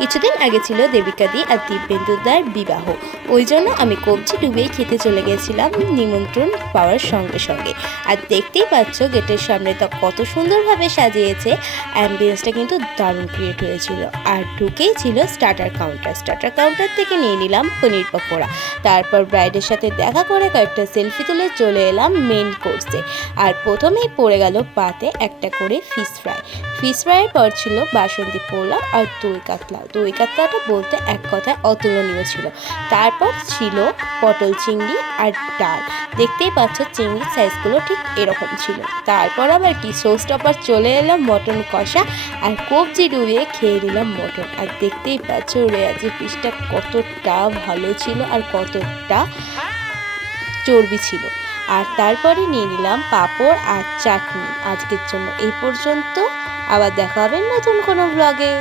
কিছুদিন আগে ছিল দেবিকাদি আর দিব্যেন্দুদার বিবাহ, ওই জন্য আমি কবজি ডুবিয়ে খেতে চলে গেছিলাম নিমন্ত্রণ পাওয়ার সঙ্গে সঙ্গে। আর দেখতেই পাচ্ছ গেটের সামনে তো কত সুন্দরভাবে সাজিয়েছে, অ্যাম্বিয়েন্সটা কিন্তু দারুণ ক্রিয়েট হয়েছিল। আর ঢুকেই ছিল স্টার্টার কাউন্টার থেকে নিয়ে নিলাম পনির পকোড়া। তারপর ব্রাইডের সাথে দেখা করে কয়েকটা সেলফি তুলে চলে এলাম মেন কোর্সে। আর প্রথমেই পড়ে গেল পাতে একটা করে ফিশ ফ্রাইয়ের পর ছিল বাসন্তী পোলাও আর দই কাতলাটা বলতে এক কথায় অতুলনীয় ছিল। তারপর ছিল পটল চিংড়ি আর ডাল, দেখতেই পাচ্ছ চিংড়ির সাইজগুলো ঠিক এরকম ছিল। তারপর আবার কি শোস্টপার চলে এলাম মটন কষা, আর কবজি ডুবিয়ে খেয়ে নিলাম মটন। আর দেখতেই পাচ্ছ রেয়াজি ফিশটা কতটা ভালো ছিল আর কতটা চর্বি ছিল। আর তারপরে নিয়ে নিলাম পাঁপড় আর চাটনি। আজকের জন্য এই পর্যন্ত, আবার দেখা হবে নতুন কোনো ব্লগে।